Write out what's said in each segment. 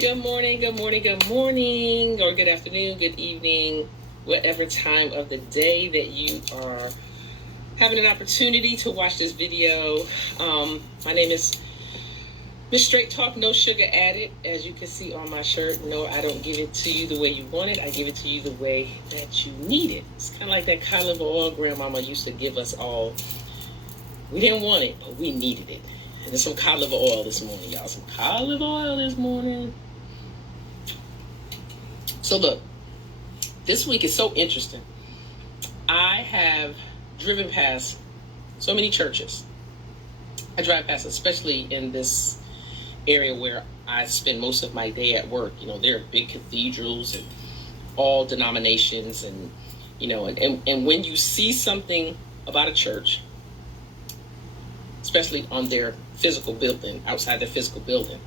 good morning, good morning, good morning, or good afternoon, good evening, whatever time of the day that you are having an opportunity to watch this video. My name is Miss Straight Talk, no sugar added. As you can see on my shirt, no, I don't give it to you the way you want it. I give it to you the way that you need it. It's kind of like that cod liver oil grandmama used to give us all. We didn't want it, but we needed it. And there's some cod liver oil this morning, y'all. Some cod liver oil this morning. So look, this week is so interesting. I have driven past so many churches. I drive past, especially in this area where I spend most of my day at work. You know, there are big cathedrals and all denominations, and you know, and when you see something about a church, especially on their physical building, outside their physical building,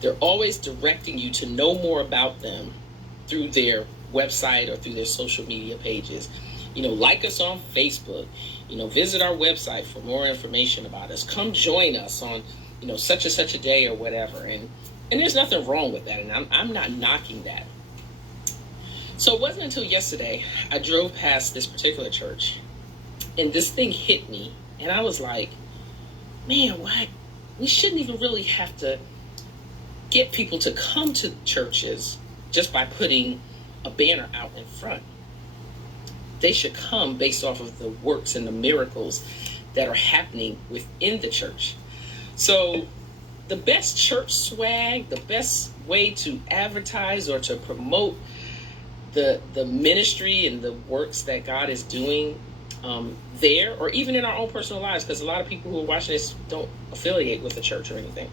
they're always directing you to know more about them through their website or through their social media pages. You know, like us on Facebook, you know, visit our website for more information about us. Come join us on, you know, such and such a day or whatever. And there's nothing wrong with that. And I'm not knocking that. So it wasn't until yesterday I drove past this particular church and this thing hit me. And I was like, man, why? We shouldn't even really have to get people to come to churches just by putting a banner out in front. They should come based off of the works and the miracles that are happening within the church. So the best church swag, the best way to advertise or to promote the ministry and the works that God is doing there, or even in our own personal lives, because a lot of people who are watching this don't affiliate with the church or anything,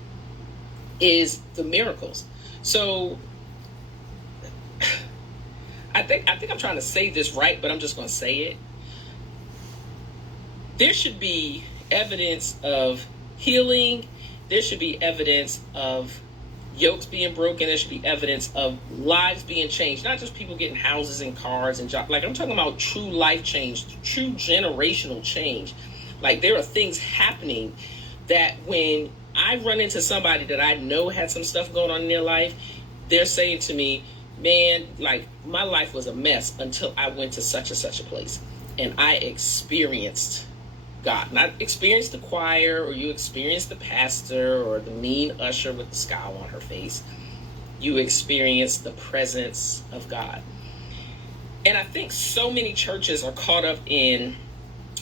is the miracles. So I think I'm trying to say this right, but I'm just going to say it. There should be evidence of healing. There should be evidence of yokes being broken. There should be evidence of lives being changed, not just people getting houses and cars and jobs. Like, I'm talking about true life change, true generational change. Like, there are things happening that when I run into somebody that I know had some stuff going on in their life, they're saying to me, man, like, my life was a mess until I went to such and such a place and I experienced God. Not experienced the choir, or you experienced the pastor or the mean usher with the scowl on her face. You experienced the presence of God. And I think so many churches are caught up in,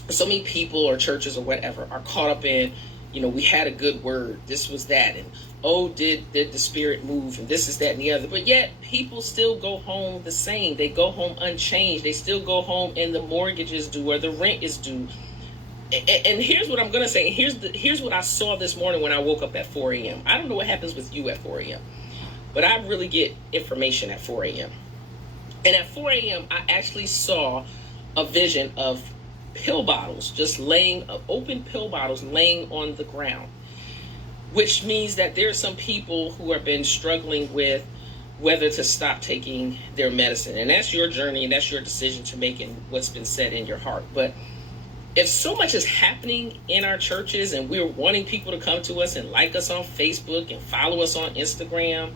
so many people or churches or whatever are caught up in, you know, we had a good word, this was that, and oh, did the Spirit move, and this is that and the other. But yet people still go home the same. They go home unchanged. They still go home and the mortgage is due or the rent is due. And here's what I'm going to say. Here's what I saw this morning when I woke up at 4 a.m. I don't know what happens with you at 4 a.m., but I really get information at 4 a.m. And at 4 a.m., I actually saw a vision of pill bottles, just open pill bottles laying on the ground, which means that there are some people who have been struggling with whether to stop taking their medicine. And that's your journey and that's your decision to make and what's been said in your heart. But if so much is happening in our churches and we're wanting people to come to us and like us on Facebook and follow us on Instagram,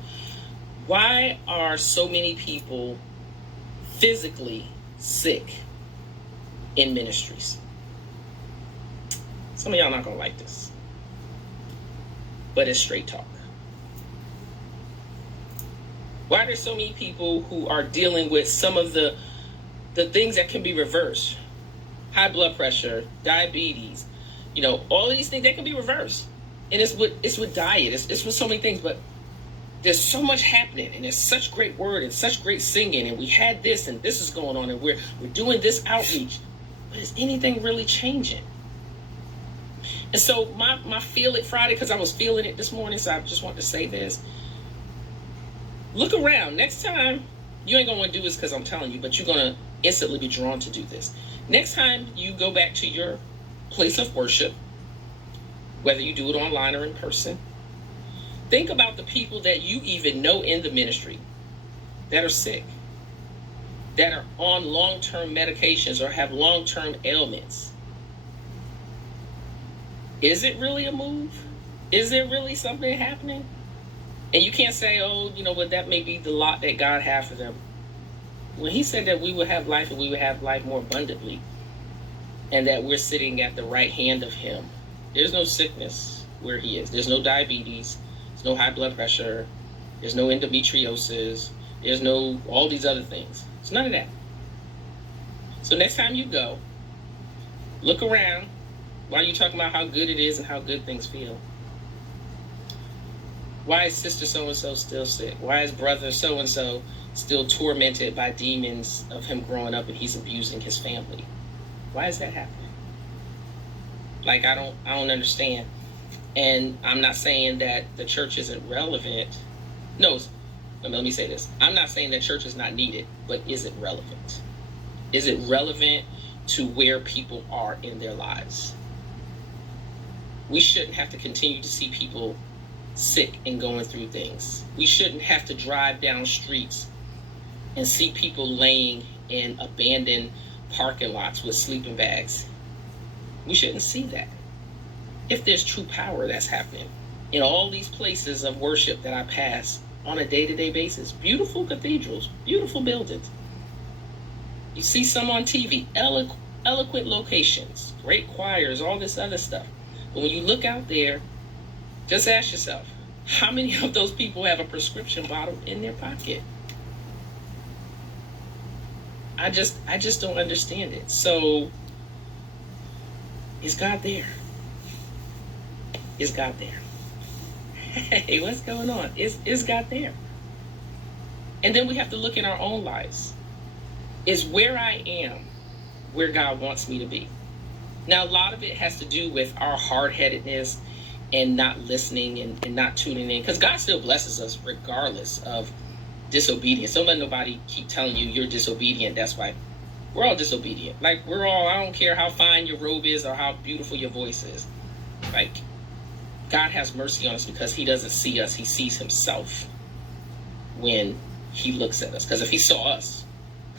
why are so many people physically sick in ministries? Some of y'all not gonna like this, but it's straight talk. Why are there so many people who are dealing with some of the things that can be reversed? High blood pressure, diabetes, you know, all of these things that can be reversed. And it's with diet, it's with so many things, but there's so much happening and there's such great word and such great singing, and we had this and this is going on and we're doing this outreach, but is anything really changing? And so my Feel It Friday, because I was feeling it this morning, so I just want to say this. Look around. Next time, you ain't going to want to do this because I'm telling you, but you're going to instantly be drawn to do this. Next time you go back to your place of worship, whether you do it online or in person, think about the people that you even know in the ministry that are sick, that are on long-term medications or have long-term ailments. Is it really a move? Is there really something happening? And you can't say, oh, but that may be the lot that God had for them. When he said that we would have life and we would have life more abundantly, and that we're sitting at the right hand of him, there's no sickness where he is. There's no diabetes. There's no high blood pressure. There's no endometriosis. There's no all these other things. It's none of that. So next time you go, look around while you're talking about how good it is and how good things feel. Why is sister so-and-so still sick? Why is brother so-and-so still tormented by demons of him growing up and he's abusing his family? Why is that happening? Like, I don't understand. And I'm not saying that the church isn't relevant. No, let me say this. I'm not saying that church is not needed, but is it relevant? Is it relevant to where people are in their lives? We shouldn't have to continue to see people sick and going through things. We shouldn't have to drive down streets and see people laying in abandoned parking lots with sleeping bags. We shouldn't see that. If there's true power that's happening in all these places of worship that I pass on a day-to-day basis, beautiful cathedrals, beautiful buildings. You see some on TV, eloquent locations, great choirs, all this other stuff. But when you look out there, just ask yourself, how many of those people have a prescription bottle in their pocket? I just don't understand it. So, is God there? Is God there? Hey, what's going on? Is God there? And then we have to look in our own lives. Is where I am where God wants me to be? Now, a lot of it has to do with our hard-headedness and not listening and not tuning in, because God still blesses us regardless of disobedience. Don't let nobody keep telling you you're disobedient. That's why we're all disobedient. Like, I don't care how fine your robe is or how beautiful your voice is. Like, God has mercy on us because he doesn't see us. He sees himself when he looks at us. Because if he saw us,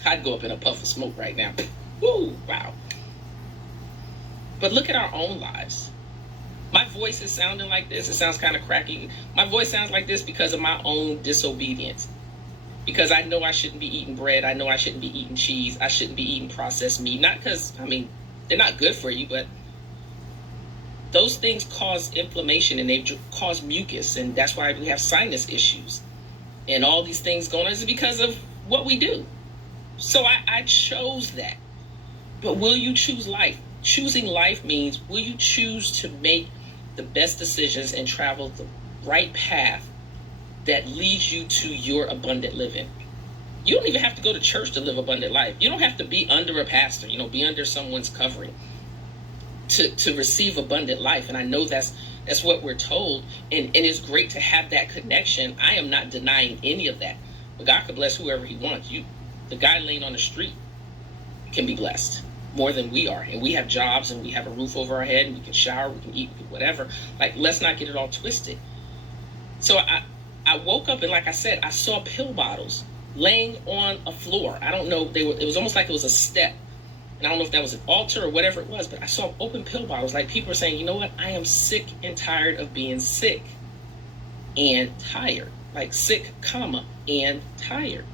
I'd go up in a puff of smoke right now. Woo, wow. But look at our own lives. My voice is sounding like this. It sounds kind of cracky. My voice sounds like this because of my own disobedience. Because I know I shouldn't be eating bread. I know I shouldn't be eating cheese. I shouldn't be eating processed meat. Not because, they're not good for you, but those things cause inflammation and they cause mucus. And that's why we have sinus issues. And all these things going on is because of what we do. So I chose that. But will you choose life? Choosing life means, will you choose to make the best decisions and travel the right path that leads you to your abundant living? You don't even have to go to church to live abundant life. You don't have to be under a pastor, be under someone's covering to receive abundant life. And I know that's what we're told. And it's great to have that connection. I am not denying any of that. But God could bless whoever he wants. The guy laying on the street can be blessed more than we are. And we have jobs and we have a roof over our head and we can shower, we can eat, we can whatever. Like, let's not get it all twisted. So I woke up and, like I said, I saw pill bottles laying on a floor. I don't know. It was almost like it was a step. And I don't know if that was an altar or whatever it was, but I saw open pill bottles. Like, people were saying, you know what? I am sick and tired of being sick and tired. Like, sick, and tired.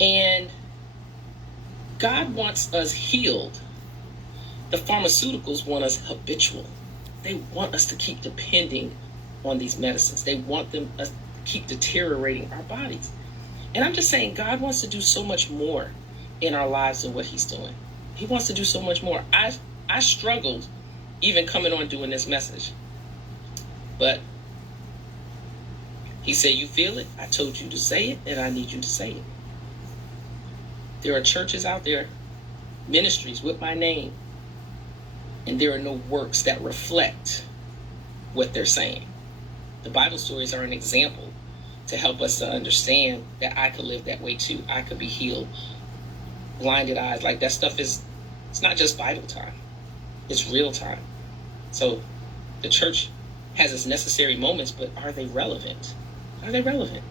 And God wants us healed. The pharmaceuticals want us habitual. They want us to keep depending on these medicines. They want us to keep deteriorating our bodies. And I'm just saying, God wants to do so much more in our lives than what he's doing. He wants to do so much more. I struggled even coming on doing this message. But he said, you feel it? I told you to say it, and I need you to say it. There are churches out there, ministries with my name, and there are no works that reflect what they're saying. The Bible stories are an example to help us to understand that I could live that way too. I could be healed. Blinded eyes, like that stuff it's not just Bible time. It's real time. So the church has its necessary moments, but are they relevant? Are they relevant?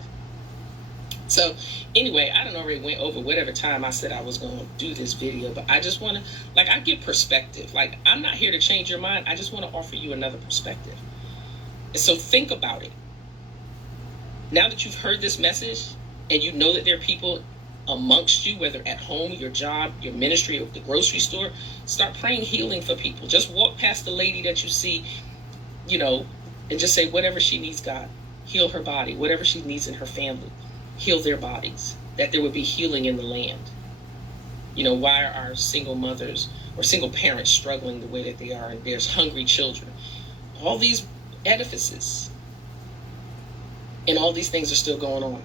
So anyway, I done already went over whatever time I said I was going to do this video, but I just want to, I get perspective. Like, I'm not here to change your mind. I just want to offer you another perspective. And so think about it. Now that you've heard this message and you know that there are people amongst you, whether at home, your job, your ministry, or the grocery store, start praying healing for people. Just walk past the lady that you see, and just say, whatever she needs, God, heal her body. Whatever she needs in her family, heal their bodies, that there would be healing in the land. Why are our single mothers or single parents struggling the way that they are? And there's hungry children. All these edifices and all these things are still going on.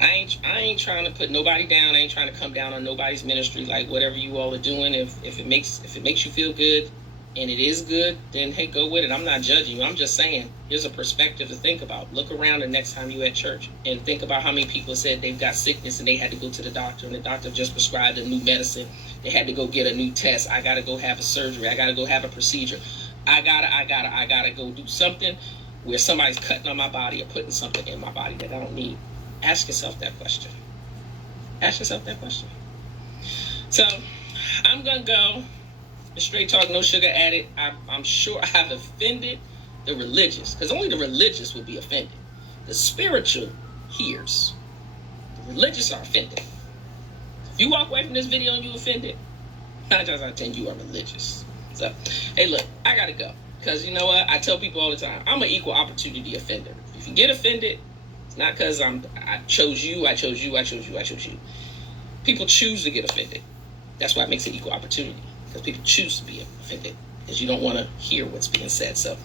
I ain't trying to put nobody down. I ain't trying to come down on nobody's ministry. Like, whatever you all are doing, if it makes you feel good, and it is good, then hey, go with it. I'm not judging you. I'm just saying, here's a perspective to think about. Look around the next time you're at church and think about how many people said they've got sickness and they had to go to the doctor, and the doctor just prescribed a new medicine. They had to go get a new test. I got to go have a surgery. I got to go have a procedure. I gotta go do something where somebody's cutting on my body or putting something in my body that I don't need. Ask yourself that question. Ask yourself that question. So I'm going to go. Straight talk, no sugar added. I'm sure I've offended the religious, because only the religious would be offended. The spiritual hears. The religious are offended. If you walk away from this video and you offended, 9 times out of 10 you are religious. So, hey, look, I gotta go, because you know what? I tell people all the time, I'm an equal opportunity offender. If you get offended, it's not because I chose you. People choose to get offended. That's why it makes it equal opportunity. Because people choose to be offended, because you don't want to hear what's being said. So,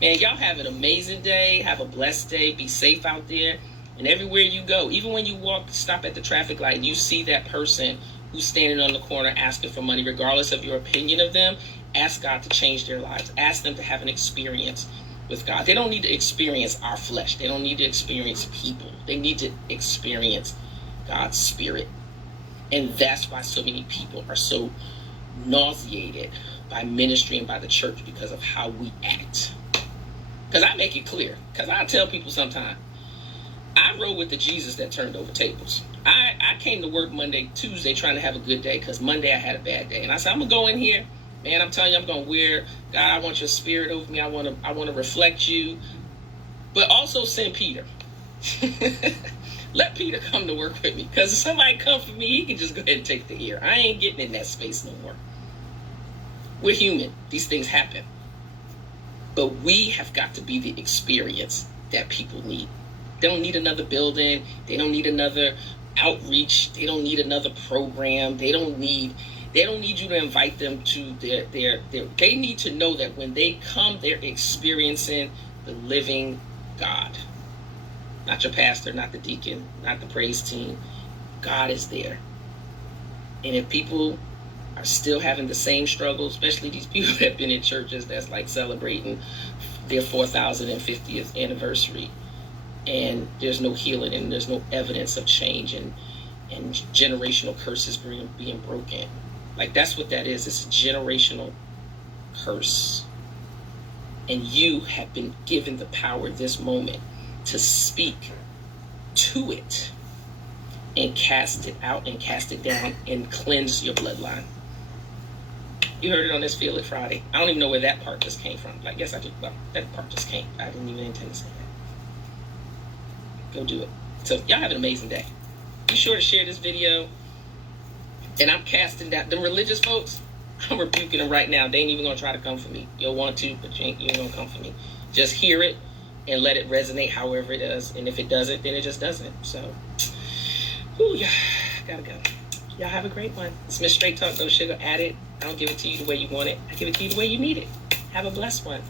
man, y'all have an amazing day. Have a blessed day. Be safe out there. And everywhere you go, even when you stop at the traffic light, and you see that person who's standing on the corner asking for money, regardless of your opinion of them, ask God to change their lives. Ask them to have an experience with God. They don't need to experience our flesh. They don't need to experience people. They need to experience God's spirit. And that's why so many people are so nauseated by ministry and by the church, because of how we act. Because I make it clear, because I tell people sometimes, I rode with the Jesus that turned over tables. I came to work Monday, Tuesday trying to have a good day, because Monday I had a bad day. And I said, I'm going to go in here, man, I'm telling you, I'm going to wear, God, I want your spirit over me. I want to reflect you. But also send Peter. Let Peter come to work with me, because if somebody come for me, he can just go ahead and take the ear. I ain't getting in that space no more. We're human. These things happen. But we have got to be the experience that people need. They don't need another building. They don't need another outreach. They don't need another program. They don't need you to invite them to their they need to know that when they come, they're experiencing the living God. Not your pastor, not the deacon, not the praise team. God is there. And if people are still having the same struggle, especially these people that have been in churches that's like celebrating their 4,050th anniversary, and there's no healing and there's no evidence of change and generational curses being broken. Like, that's what that is. It's a generational curse. And you have been given the power this moment to speak to it and cast it out and cast it down and cleanse your bloodline. You heard it on this Feel It Friday. I don't even know where that part just came from. Like, yes, I did. Well, that part just came. I didn't even intend to say that. Go do it. So y'all have an amazing day. Be sure to share this video. And I'm casting down the religious folks. I'm rebuking them right now. They ain't even gonna try to come for me. You'll want to, but you ain't gonna come for me. Just hear it and let it resonate however it does. And if it doesn't, then it just doesn't. So, yeah, gotta go. Y'all have a great one. It's Miss Straight Talk, no sugar added. I don't give it to you the way you want it. I give it to you the way you need it. Have a blessed one.